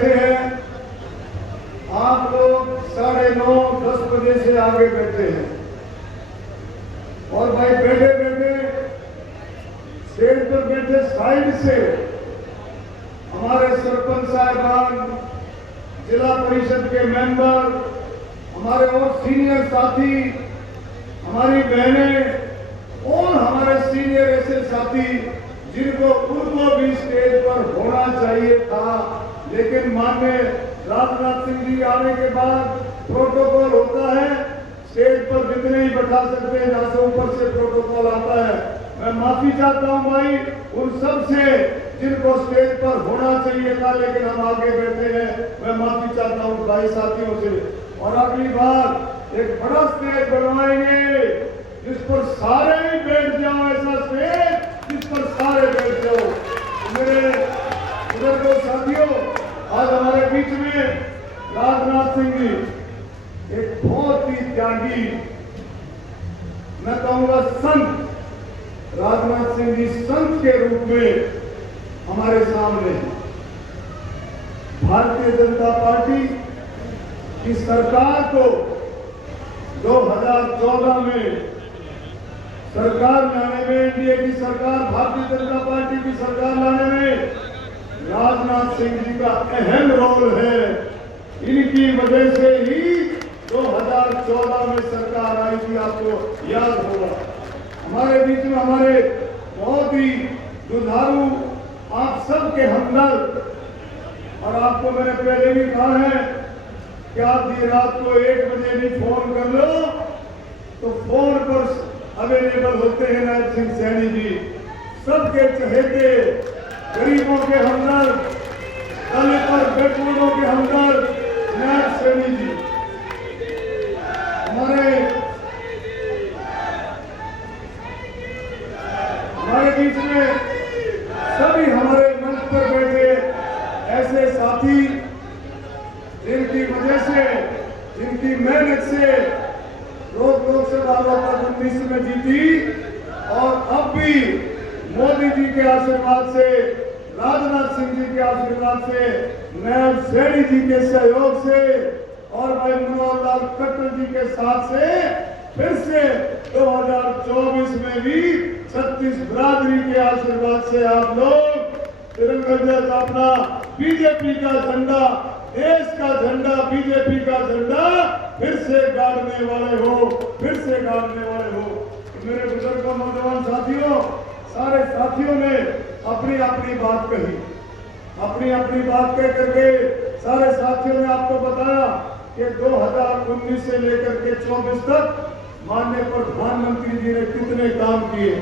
बैठे हैं, आप लोग 9:30-10 बजे से आगे बैठे हैं और भाई बैठे बैठे स्टेज पर बैठे साइड से हमारे सरपंच साहिबान, जिला परिषद के मेंबर, हमारे और सीनियर साथी, हमारी बहनें और हमारे सीनियर ऐसे साथी जिनको उनको भी स्टेज पर होना चाहिए था, लेकिन माननीय राजनाथ सिंह जी आने के बाद प्रोटोकॉल होता है, स्टेज पर जितने ही बैठा सकते हैं, जहां से ऊपर से प्रोटोकॉल आता है। मैं माफी चाहता हूं भाई उन सब से जिनको स्टेज पर होना चाहिए था लेकिन हम आगे बैठे हैं। मैं माफी चाहता हूं भाई साथियों से। और अगली बार एक बड़ा स्टेज बनवाएंगे जिस पर सारे ही बैठ जाओ, ऐसा स्टेज जिस पर सारे बैठ जाओ। मेरे बुजुर्गों साथियों, आज हमारे बीच में राजनाथ सिंह जी एक बहुत ही त्यागी, मैं कहूंगा संत, राजनाथ सिंह जी संत के रूप में हमारे सामने हैं। भारतीय जनता पार्टी की सरकार को 2014 में सरकार लाने में, एनडीए की सरकार, भारतीय जनता पार्टी की सरकार लाने में राजनाथ सिंह जी का अहम रोल है। इनकी वजह से ही 2014 में सरकार आई थी, आपको याद होगा। हमारे बीच में हमारे बहुत ही दुधारू आप सबके हमदर्द, और आपको मैंने पहले भी कहा है कि आप देर रात को 1 बजे भी फोन कर लो तो फोन पर अवेलेबल होते हैं नायब सिंह सैनी जी, सबके चहेते, गरीबों के हमदर्द, दलित और बेटूलों के हमदर्द नायब सैनी जी। हमारे बीच में सभी हमारे मंच पर बैठे ऐसे साथी जिनकी वजह से, जिनकी मेहनत से लोकसभा 19 में जीती, और अब भी मोदी जी के आशीर्वाद से, राजनाथ सिंह जी के आशीर्वाद से, नायब सैनी जी के सहयोग से और भाई मनोहर लाल खट्टर जी के साथ से फिर से 2024 में भी 36 बिरादरी के आशीर्वाद से आप लोग तिरंगा अपना बीजेपी का झंडा, देश का झंडा, बीजेपी का झंडा फिर से गाड़ने वाले हो, फिर से गाड़ने वाले हो। मेरे बुजुर्गों, नौजवान साथियों, सारे साथियों ने अपनी अपनी बात कही, अपनी अपनी बात कह करके सारे साथियों ने आपको बताया कि 2019 से लेकर के 24 तक माननीय प्रधानमंत्री जी ने कितने काम किए।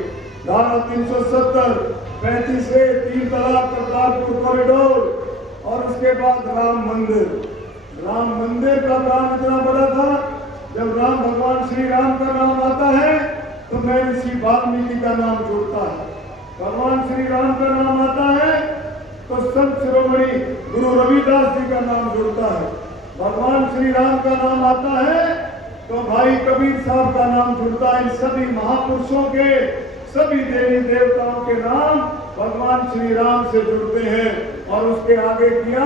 धारा 370, 35 से 3 तलाक, करतारपुर कॉरिडोर, और उसके बाद राम मंदिर। राम मंदिर का काम इतना बड़ा था, जब राम भगवान श्री राम का नाम आता है तो महर्षि वाल्मीकि का नाम जुड़ता है, भगवान श्री राम का नाम आता है तो संत शिरोमणि गुरु रविदास जी का नाम जुड़ता है, भगवान श्री राम का नाम आता है तो भाई कबीर साहब का नाम जुड़ता है। इन सभी महापुरुषों के, सभी देवी देवताओं के नाम भगवान श्री राम से जुड़ते हैं। और उसके आगे किया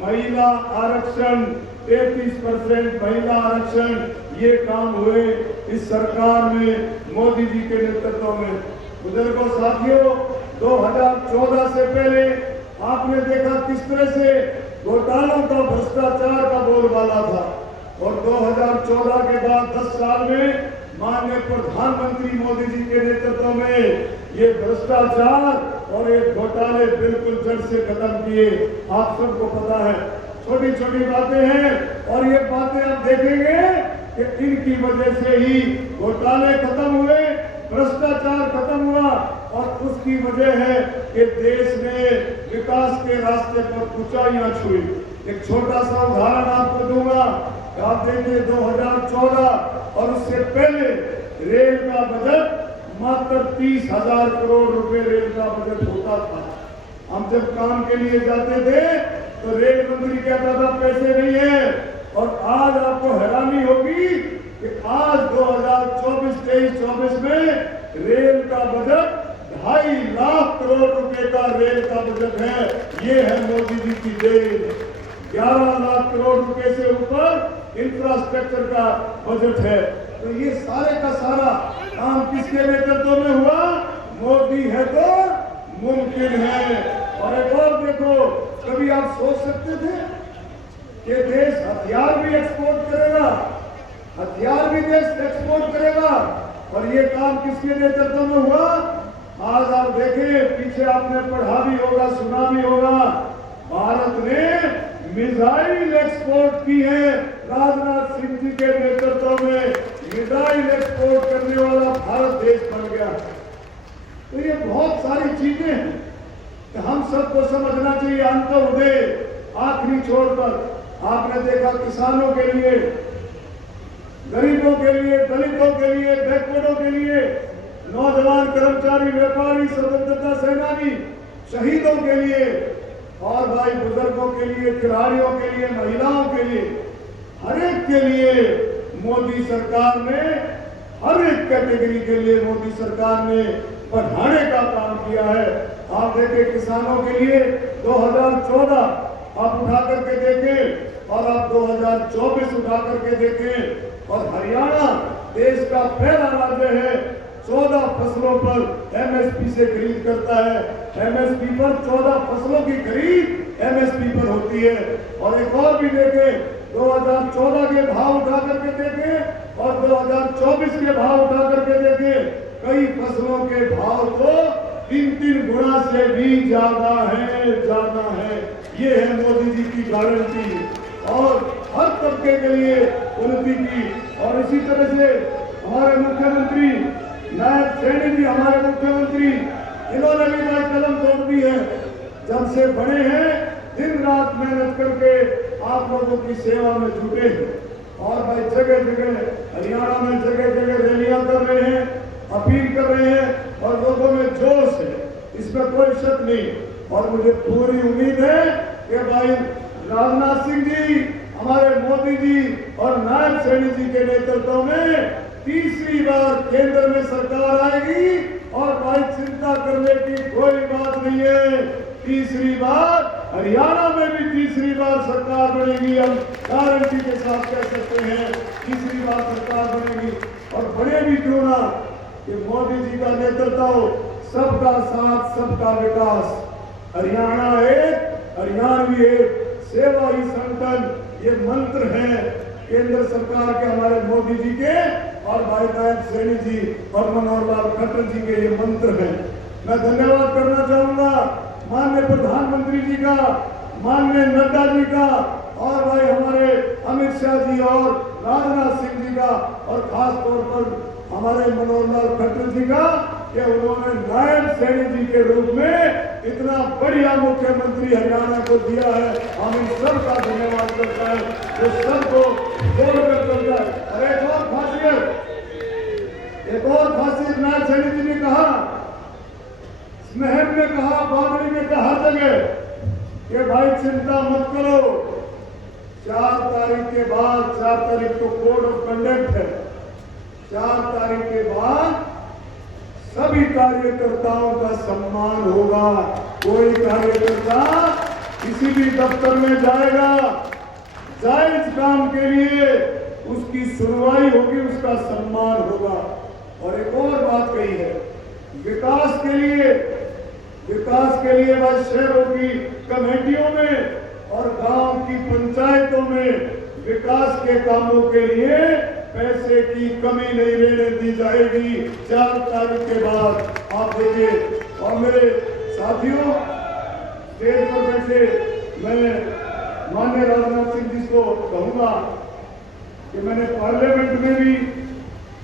महिला आरक्षण, 33% महिला आरक्षण, ये काम हुए इस सरकार में, मोदी जी के नेतृत्व में। बुजुर्गों साथियों, 2014 से पहले आपने देखा किस तरह से घोटालों का, भ्रष्टाचार का बोलबाला था, और 2014 के बाद 10 साल में माननीय प्रधानमंत्री मोदी जी के नेतृत्व में ये भ्रष्टाचार और ये घोटाले बिल्कुल जड़ से खत्म किए। आप सबको पता है, छोटी छोटी बातें हैं और ये बातें आप देखेंगे कि इनकी वजह से ही घोटाले खत्म हुए, भ्रष्टाचार खत्म हुआ, और उसकी वजह है कि देश ने विकास के रास्ते पर ऊंचाइयां छुई। एक छोटा सा उदाहरण आपको दूंगा। आप देखिए 2014 और उससे पहले रेल का बजट मात्र 30,000 करोड़ रुपए रेल का बजट होता था। हम जब काम के लिए जाते थे तो रेल मंत्री कहता था पैसे नहीं है, और आज आपको हैरानी होगी कि आज 2024 में रेल का बजट 2.5 लाख करोड़ रुपए का रेल का बजट है। ये है मोदी जी की देन। 11 लाख करोड़ रुपए से ऊपर इंफ्रास्ट्रक्चर का बजट है। तो ये सारे का सारा काम किसके नेतृत्व में हुआ? मोदी है तो मुमकिन है। और एक और देखो, कभी आप सोच सकते थे कि देश हथियार भी एक्सपोर्ट करेगा, हथियार भी देश एक्सपोर्ट करेगा? और ये काम किसके नेतृत्व में हुआ? आज आप देखें, पीछे आपने पढ़ा भी होगा, सुना भी होगा, भारत ने मिसाइल एक्सपोर्ट की है। राजनाथ सिंह जी के नेतृत्व में मिसाइल एक्सपोर्ट करने वाला भारत देश बन गया। तो ये बहुत सारी चीजें हैं कि हम सबको समझना चाहिए। अंत्योदय आखिरी छोर पर आपने देखा, किसानों के लिए, गरीबों के लिए, दलितों के लिए, बैकवर्डों के लिए, नौजवान, कर्मचारी, व्यापारी, स्वतंत्रता सेनानी, शहीदों के लिए, और भाई बुजुर्गों के लिए, खिलाड़ियों के लिए, महिलाओं के लिए, हर एक के लिए मोदी सरकार ने, हर एक कैटेगरी के लिए मोदी सरकार ने बढ़ाने का काम किया है। आप देखें, किसानों के लिए 2014 आप उठा करके देखें और आप 2024 उठा करके देखें, और हरियाणा देश का पहला राज्य है 14 फसलों पर एमएसपी से खरीद करता है। एमएसपी पर 14 फसलों की खरीद एमएसपी पर होती है। और एक और भी देखें, 2014 के भाव उठा करके देखें और 2024 के भाव उठा करके देखें, कई फसलों के भाव तो 3-3 गुना से भी ज्यादा है। ये है मोदी जी की गारंटी और हर तबके के लिए उन्नति की। और इसी तरह से हमारे मुख्यमंत्री नायब सैनी जी, हमारे मुख्यमंत्री, इन्होंने भी भाई कलम तोड़ दी है। जब से बड़े हैं, दिन रात मेहनत करके आप लोगों की सेवा में जुटे हैं। और भाई जगह जगह हरियाणा में जगह जगह रैलियां कर रहे हैं, अपील कर रहे हैं और लोगों में जोश है, इसमें कोई शक नहीं। और मुझे पूरी उम्मीद है कि भाई राजनाथ सिंह जी, हमारे मोदी जी और नायब सैनी जी के नेतृत्व में तीसरी बार केंद्र में सरकार आएगी। और भाई चिंता करने की कोई बात नहीं है, तीसरी बार हरियाणा में भी तीसरी बार सरकार बनेगी। हम गारंटी के साथ कह सकते हैं तीसरी बार सरकार बनेगी। और बड़े भी क्यों ना, कि मोदी जी का नेतृत्व, सबका साथ सबका विकास, हरियाणा एक, हरियाणवी एक, सेवा ही संगठन, ये मंत्र है केंद्र सरकार के, हमारे मोदी जी के और भाई नायब सैनी जी और मनोहर लाल खट्टर जी के ये मंत्र हैं। मैं धन्यवाद करना चाहूंगा माननीय प्रधानमंत्री जी का, माननीय नड्डा जी का, और भाई हमारे अमित शाह जी और राजनाथ सिंह जी का, और खास तौर पर हमारे मनोहर लाल खट्टर जी का, कि उन्होंने नायब सैनी जी के रूप में इतना बढ़िया मुख्यमंत्री हरियाणा को दिया है। हम इन सब का धन्यवाद करता है, जो सबको जोड़कर चलता है। और एक और खासियत नायब सैनी जी ने कहा, स्नेहन ने कहा, बादली ने कहा हर जगह कि भाई चिंता मत करो, 4 तारीख के बाद, 4 तारीख को कोड ऑफ कंडक्ट है, 4 तारीख के बाद सभी कार्यकर्ताओं का सम्मान होगा। कोई कार्यकर्ता किसी भी दफ्तर में जाएगा, जायज काम के लिए उसकी सुनवाई होगी, उसका सम्मान होगा। और एक और बात कही है, विकास के लिए बस शहरों की कमेटियों में और गांव की पंचायतों में विकास के कामों के लिए पैसे की कमी नहीं रहने दी जाएगी 4 तारीख के बाद। आप देखिए, और मेरे साथियों, स्टेज पर बैठे मैं माननीय राजनाथ सिंह जी को कहूंगा कि मैंने पार्लियामेंट में भी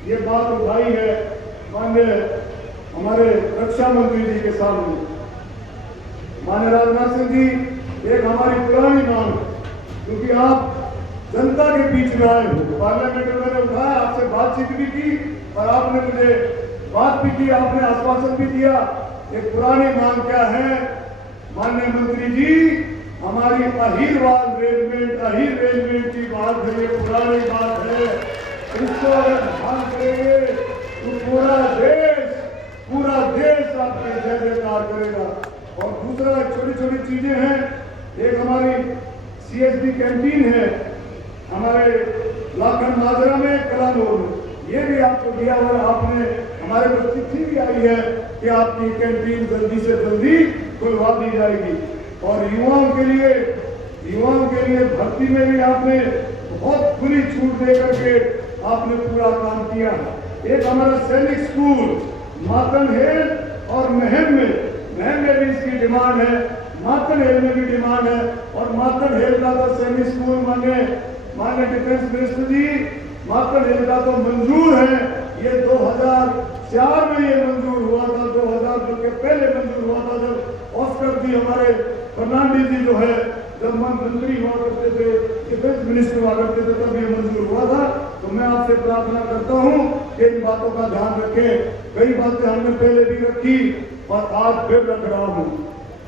ये बात उठाई है माननीय हमारे रक्षा मंत्री जी के सामने। माननीय राजनाथ सिंह जी, एक हमारी पुरानी मांग, क्योंकि आप जनता के बीच में आए हो, पार्लियामेंट में मैंने उठाया, आपसे बातचीत भी की और आपने मुझे बात भी की, आपने आश्वासन भी दिया। एक पुरानी मांग क्या है माननीय मंत्री जी, हमारी अहीरवाल रेलवे की बात है, ये पुरानी बात है, इसको अगर ध्यान करेंगे तो पूरा देश आपके जय जयकार करेगा। और दूसरा, छोटी छोटी चीजें हैं, एक हमारी CSD कैंटीन है हमारे लाखन माजरा में, कलानूर में, ये भी आपको दिया और आपने हमारे को चिट्ठी भी आई है कि आपकी कैंटीन जल्दी से जल्दी खुलवा दी जाएगी। और युवाओं के लिए भर्ती में भी आपने बहुत खुली छूट दे करके आपने पूरा काम किया। एक हमारा सैनिक स्कूल मातनहेल और महम में भी इसकी डिमांड है, मातनहेल में भी डिमांड है। और मातनहेल का तो सैनिक स्कूल माननीय डिफेंस मिनिस्टर जी, मातनहेल का तो मंजूर है। ये 2004 में ये मंजूर हुआ था, 2000 के पहले मंजूर हुआ था, जब ऑस्कर जी हमारे फर्नांडिस जी जो है जब मंत्री हुआ करते थे, डिफेंस मिनिस्टर हुआ करते थे, तब ये मंजूर हुआ था। तो मैं आपसे प्रार्थना करता हूँ कि इन बातों का ध्यान रखें। कई बातें हमने पहले भी रखी और आज फिर रख रहा हूँ।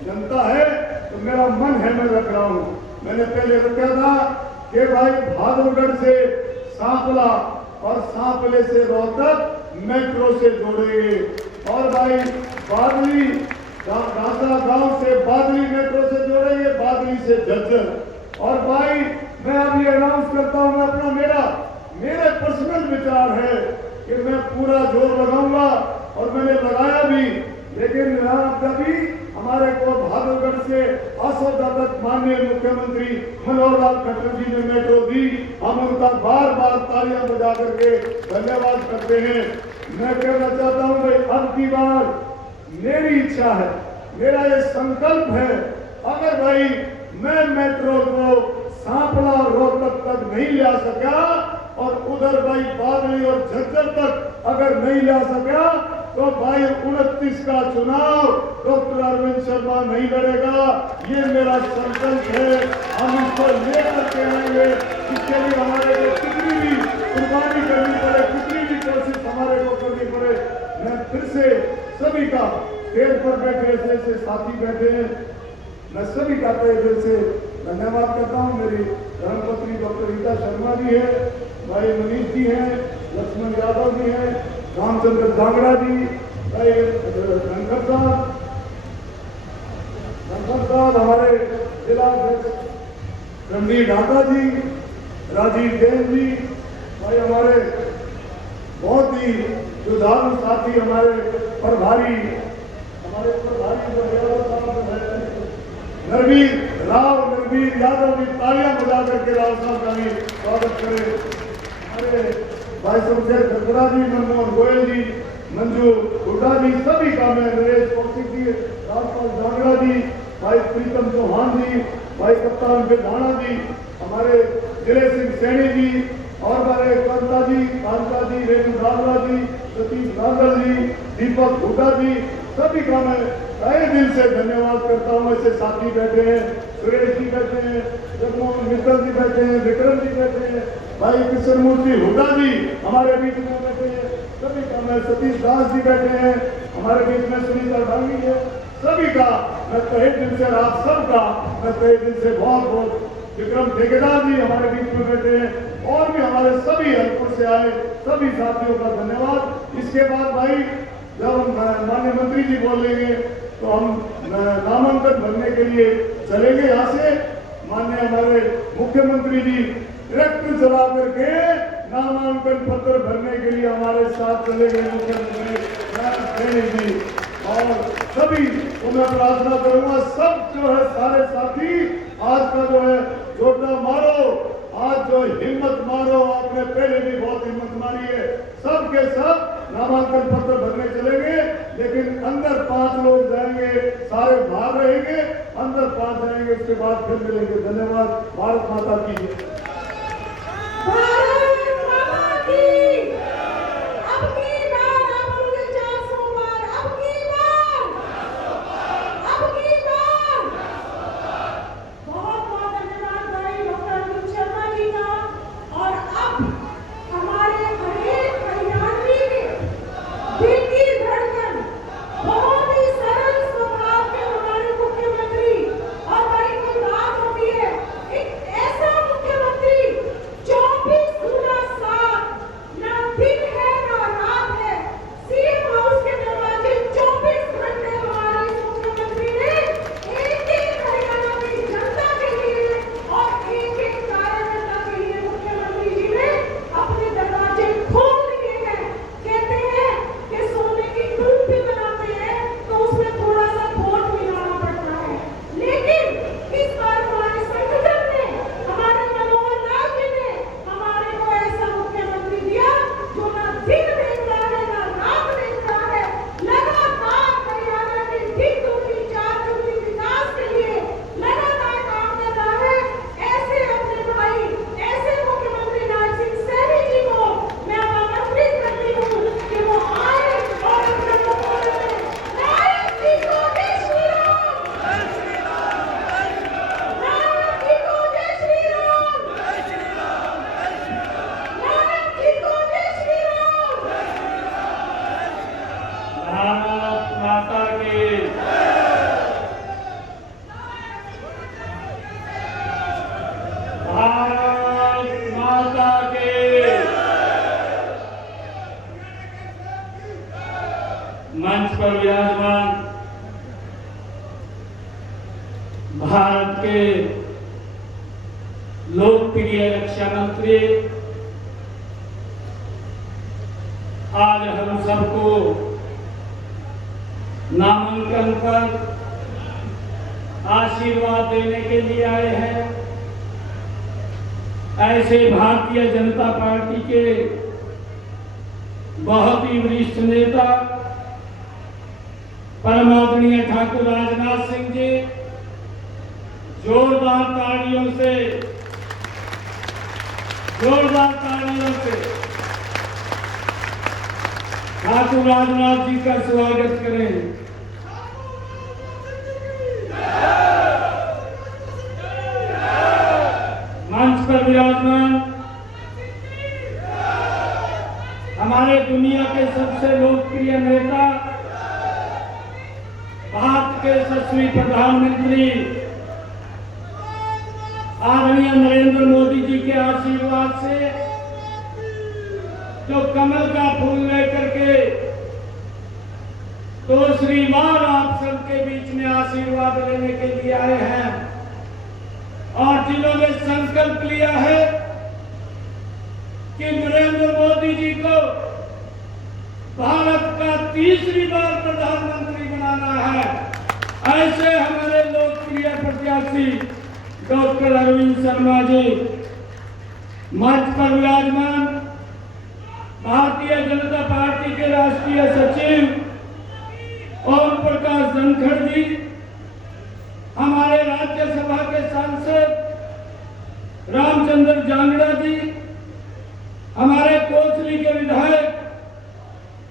जनता है तो मेरा मन है, मैं रख रहा हूँ। मैंने पहले रखा था कि भाई भादुरगढ़ से सांपला और सांपले से रोहतक मेट्रो से जोड़ेंगे, और भाई बादली राजा गांव से बादली मेट्रो से जोड़ेंगे, बादली से झज्जर। और भाई मैं अब ये अनाउंस करता हूँ, अपना मेरे पर्सनल विचार है कि मैं पूरा जोर लगाऊंगा और मैंने लगाया भी। लेकिन कभी हमारे को भादुरगढ़ से असोदा तक माननीय मुख्यमंत्री मनोहर लाल खट्टर जी ने मेट्रो दी, हम उनका बार बार तालियां बजा करके धन्यवाद करते हैं। मैं कहना चाहता हूं भाई, अब की बार मेरी इच्छा है, मेरा ये संकल्प है, अगर भाई मैं मेट्रो को सांपला और रोहतक तक नहीं ला सका और उधर भाई बादली और झज्जर तक अगर नहीं ला सका, तो भाई 29 का चुनाव डॉक्टर अरविंद शर्मा नहीं लड़ेगा। ये मेरा संकल्प है, हम इसको लेकर के आएंगे। इसके लिए हमारे को कितनी भी कुर्बानी करनी पड़े, कितनी भी कोशिश हमारे को करनी पड़े। मैं फिर से सभी का स्टेज पर बैठे ऐसे साथी बैठे हैं, मैं सभी का तहे दिल से धन्यवाद करता हूँ। मेरी धर्मपत्नी डॉक्टर रीता शर्मा जी है, भाई मनीष जी हैं, लक्ष्मण यादव जी हैं, रामचंद्र जांगड़ा जी, भाई धनखड़ साहब, हमारे जिला अध्यक्ष रणवीर ढाका जी, राजीव जैन जी, भाई हमारे बहुत ही जुझारू साथी हमारे प्रभारी नरवीर यादव जी, तालियां बजा करके राव साहब का भी स्वागत करें। हमारे भाई शमशेर खतरा जी, मनमोहन गोयल जी, मंजू हुड्डा जी, सभी का मैं, नरेश कौशिक जी, राजपाल जांगड़ा जी, भाई प्रीतम चौहान जी, भाई कप्तान बिधाना जी, हमारे जिले सिंह सैनी जी, और हमारे कांता जी, रेणु रावला जी, सतीश नागर जी, दीपक हुड्डा जी, सभी का मैं तहे दिल से धन्यवाद करता हूँ। ऐसे साथी बैठे हैं, सुरेश जी बैठे हैं, जगमोहन मित्तल जी बैठे हैं, विक्रम जी बैठे हैं, भाई कृष्णमूर्ति हुड्डा जी हमारे बीच में बैठे हैं, सभी का मैं, सतीश दास जी बैठे हैं हमारे बीच में, सुनीता डांगी है, सभी का मैं तहे दिल से, आप सबका मैं तहे दिल से बहुत बहुत, विक्रम ठेकेदार जी हमारे बीच में बैठे हैं, और भी हमारे सभी हलपुर से आए सभी साथियों का धन्यवाद। इसके बाद भाई जब माननीय मंत्री जी बोलेंगे तो हम नामांकन भरने के लिए चलेंगे यहाँ से। माननीय हमारे मुख्यमंत्री जी ट्रैक्टर चला करके नामांकन पत्र भरने के लिए हमारे साथ चलेंगे मुख्यमंत्री जी। और सभी को मैं प्रार्थना करूंगा, सब जो है सारे साथी आज का जो है जोड़ा मारो, आज जो हिम्मत मारो, आपने पहले भी बहुत हिम्मत मारी है, सब के सब नामांकन पत्र भरने चलेंगे। लेकिन अंदर 5 लोग जाएंगे, सारे बाहर रहेंगे, अंदर 5 जाएंगे, उसके बाद फिर मिलेंगे। धन्यवाद। भारत माता की। मुख्यमंत्री लोकप्रिय रक्षा मंत्री, आज हम सबको नामांकन पर आशीर्वाद देने के लिए आए हैं। ऐसे भारतीय जनता पार्टी के बहुत ही वरिष्ठ नेता परमादरणीय ठाकुर राजनाथ सिंह जी, जोरदार तालियों से ठाकुर राजनाथ जी का स्वागत करें। मंच पर विराजमान हमारे दुनिया के सबसे लोकप्रिय नेता, भारत के यशस्वी प्रधानमंत्री आदरणीय नरेंद्र मोदी जी के आशीर्वाद से जो कमल का फूल लेकर के दूसरी बार आप सबके बीच में आशीर्वाद लेने के लिए आए हैं और जिन्होंने संकल्प लिया है कि नरेंद्र मोदी जी को भारत का तीसरी बार प्रधानमंत्री बनाना है, ऐसे हमारे लोकप्रिय प्रत्याशी डॉक्टर अरविंद शर्मा जी, मंच पर विराजमान भारतीय जनता पार्टी के राष्ट्रीय सचिव ओम प्रकाश धनखड़ जी, हमारे राज्यसभा के सांसद रामचंद्र जांगड़ा जी, हमारे कोसली के विधायक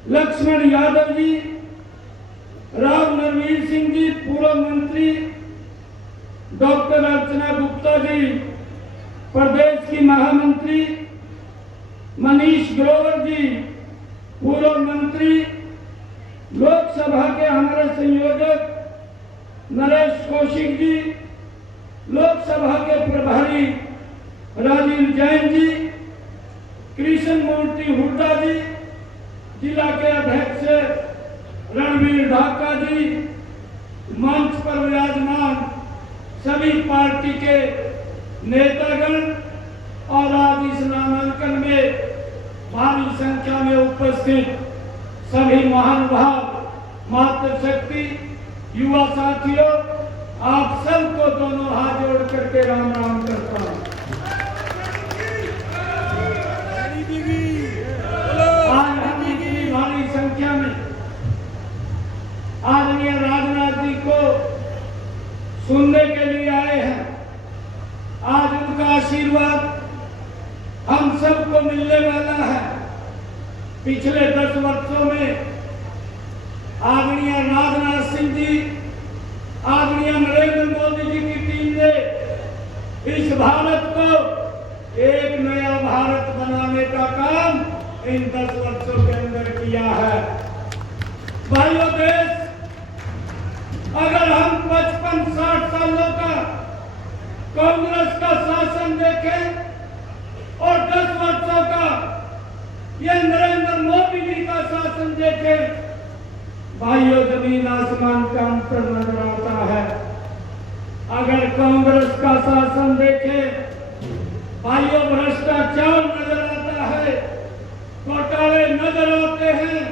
लक्ष्मण यादव जी, राव नरवीर सिंह जी, पूर्व मंत्री डॉक्टर अर्चना गुप्ता जी, प्रदेश की महामंत्री मनीष ग्रोवर जी, पूर्व मंत्री लोकसभा के हमारे संयोजक नरेश कौशिक जी, लोकसभा के प्रभारी राजीव जैन जी, कृष्ण मूर्ति हुड्डा जी, जिला के अध्यक्ष रणवीर ढाका जी, मंच पर विराजमान सभी पार्टी के नेतागण और आज इस नामांकन में भारी संख्या में उपस्थित सभी महानुभाव, मातृशक्ति, युवा साथियों, आप सबको दोनों हाथ जोड़ करके राम राम करता हूं। आज हम इतनी भारी संख्या में आदरणीय राजनाथ जी को सुनने के लिए आए हैं। आज उनका आशीर्वाद हम सबको मिलने वाला है। पिछले 10 वर्षों में आदरणीय राजनाथ सिंह जी, आदरणीय नरेंद्र मोदी जी की टीम ने इस भारत को एक नया भारत बनाने का काम इन 10 वर्षों के अंदर किया है। भाइयों, देश अगर हम 55-60 सालों का कांग्रेस का शासन देखें और 10 वर्षों का ये नरेंद्र मोदी जी का शासन देखें, भाइयों जमीन आसमान का अंतर नजर आता है। अगर कांग्रेस का शासन देखें, भाइयों भ्रष्टाचार नजर आता है, घोटाले नजर आते हैं।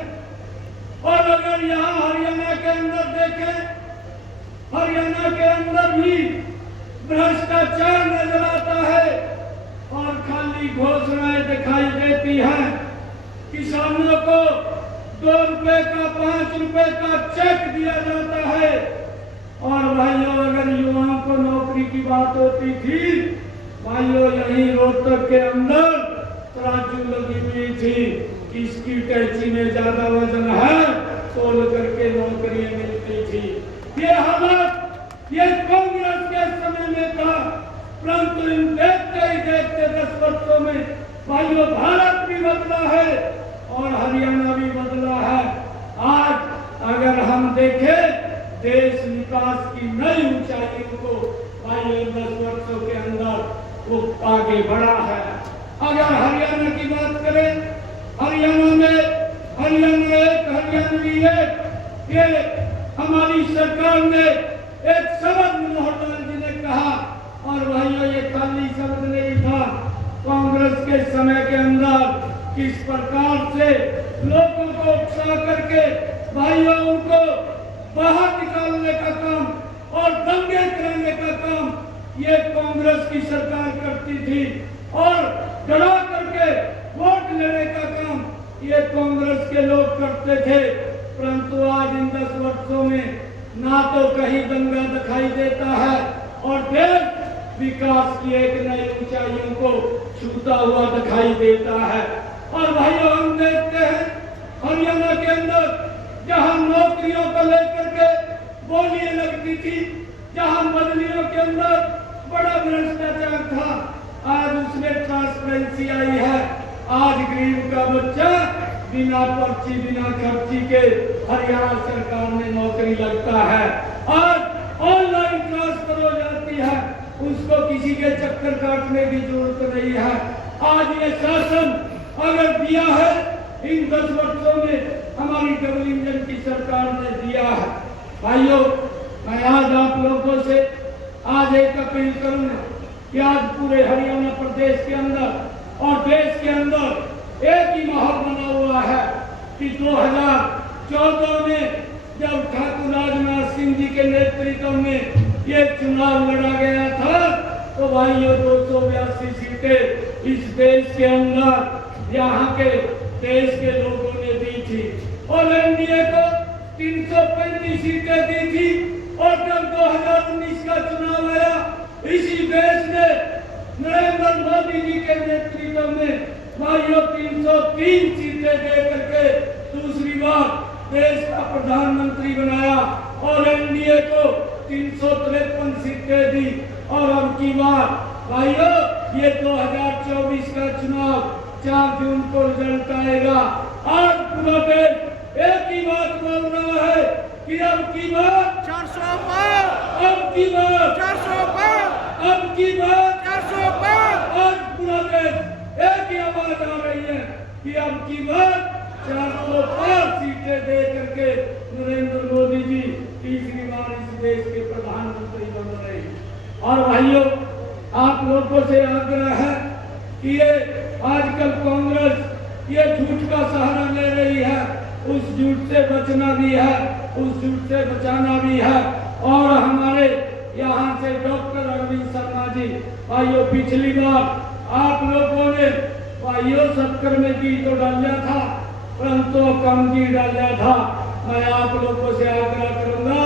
और अगर यहाँ हरियाणा के अंदर देखें, हरियाणा के अंदर भी भ्रष्टाचार नजर आता है और खाली घोषणाएं दिखाई देती हैं। किसानों को 2 रुपए का 5 रुपए का चेक दिया जाता है। और भाइयों, अगर युवाओं को नौकरी की बात होती थी, भाइयों यही रोहतक के अंदर तराजू लगी हुई थी, इसकी टैक्सी में ज्यादा वजन है, तोल करके नौकरियां मिलती थी। ये हालत ये कांग्रेस के समय में था, परंतु इन देखते ही देखते 10 वर्षों में भाइयों भारत भी बदला है और हरियाणा भी बदला है। आज अगर हम देखें, देश विकास की नई ऊंचाइयों को भाइयों 10 वर्षों के अंदर वो आगे बढ़ा है। अगर हरियाणा की बात करें, हरियाणा हरियाणवी ये हमारी सरकार ने एक शरद मनोहर लाल जी ने कहा और भाइयों ये खाली शब्द नहीं था, कांग्रेस के समय के अंदर किस प्रकार से लोगों को उकसा करके भाइयों उनको बाहर निकालने का काम और दंगे कराने का काम ये कांग्रेस की सरकार करती थी और डरा करके वोट लेने का काम ये कांग्रेस के लोग करते थे। परंतु आज इन 10 वर्षों में ना तो कहीं दंगा दिखाई देता है और देश विकास की एक नई ऊंचाइयों को छूता हुआ दिखाई देता है। और भाइयों हम देखते हैं हरियाणा के अंदर जहां नौकरियों को लेकर के बोलियां लगती थी, जहां बदलियों के अंदर बड़ा भ्रष्टाचार था, आज उसमें ट्रांसपेरेंसी आई है। आज गरीब का बच्चा बिना पर्ची बिना खर्ची के हरियाणा सरकार में नौकरी लगता है। आज ऑनलाइन ट्रांसफर हो जाती है, उसको किसी के चक्कर काटने की जरूरत नहीं है। आज ये शासन अगर दिया है इन 10 वर्षों में हमारी डबल इंजन की सरकार ने दिया है। भाइयों मैं आज आप लोगों से आज एक अपील करूंगा कि आज पूरे हरियाणा प्रदेश के अंदर और देश के अंदर एक ही माहौल बना हुआ है कि 2014 में जब ठाकुर राजनाथ सिंह जी के नेतृत्व में ये चुनाव लड़ा गया था तो भाइयों 282 सीटें इस देश के अंदर यहाँ के देश के लोगों ने दी थी और एनडीए को 335 सीटें दी थी। और जब 2019 का चुनाव आया इसी देश ने नरेंद्र मोदी जी के नेतृत्व में भाइयों 303 सीटें दे करके दूसरी बार देश का प्रधानमंत्री बनाया और एनडीए को 353 सीटें दी। और अब की बार भाइयों ये 2024 का चुनाव 4 जून को रिजल्ट आएगा। आज पूरा देश एक ही बात बोल रहा है कि अब की बार 400 पार, अब की बार 400 पार, अब की बार 400 पार। आज पूरा देश एक ही आवाज आ रही है कि अब की बार 405 सीटें दे करके नरेंद्र मोदी जी तीसरी बार इस देश के प्रधानमंत्री बन रहे हैं। और भाइयों आप लोगों से आग्रह है कि ये आजकल कांग्रेस ये झूठ का सहारा ले रही है, उस झूठ से बचना भी है, उस झूठ से बचाना भी है। और हमारे यहाँ से डॉक्टर अरविंद शर्मा जी भाइयों पिछली बार आप लोगों ने भाइयों 70 में घी तो डाला था परंतु कम घी डाला था। मैं आप लोगों से आग्रह करूंगा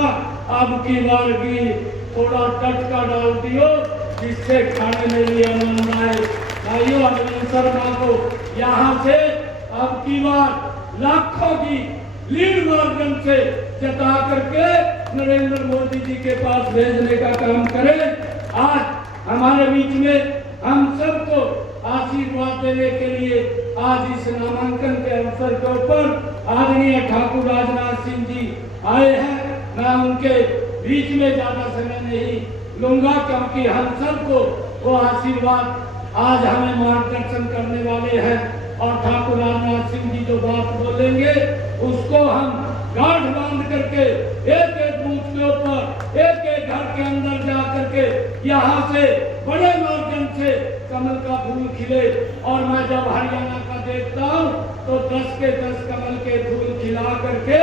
अब की बार घी थोड़ा टटका डाल दियो जिससे खाने में भी आनंद आए। भाइयों अरविंद शर्मा को यहाँ से अब की बार लाखों की लीड मार्जिन से जता करके नरेंद्र मोदी जी के पास भेजने का काम करें। आज हमारे बीच में हम सबको आशीर्वाद देने के लिए आज इस नामांकन के अवसर के ऊपर आदरणीय ठाकुर राजनाथ सिंह जी आए हैं। मैं उनके बीच में ज्यादा समय नहीं लूंगा क्योंकि हम सबको वो आशीर्वाद आज हमें मार्गदर्शन करने वाले हैं और ठाकुर राजनाथ सिंह जी जो बात बोलेंगे उसको हम गांठ बांध करके एक एक बूथ के ऊपर एक एक घर के अंदर जा करके यहाँ से बड़े मार्जिन से कमल का फूल खिले। और मैं जब हरियाणा का देखता हूँ तो 10 के 10 कमल के फूल खिला करके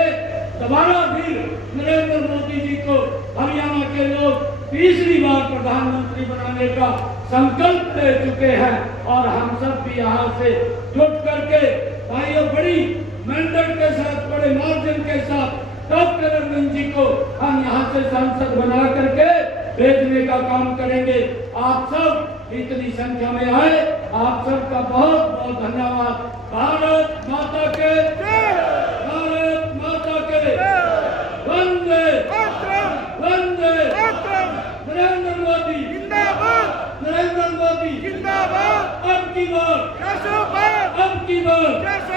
दोबारा फिर नरेंद्र मोदी जी को हरियाणा के लोग तीसरी बार प्रधानमंत्री बनाने का संकल्प ले चुके हैं। और हम सब भी यहाँ से जुट करके भाइयों बड़ी मैंडेट के साथ बड़े मार्जिन के साथ डॉक्टर अरविंद जी को हम यहाँ से सांसद बना करके भेजने का काम करेंगे। आप सब इतनी संख्या में आए, आप सबका बहुत बहुत धन्यवाद।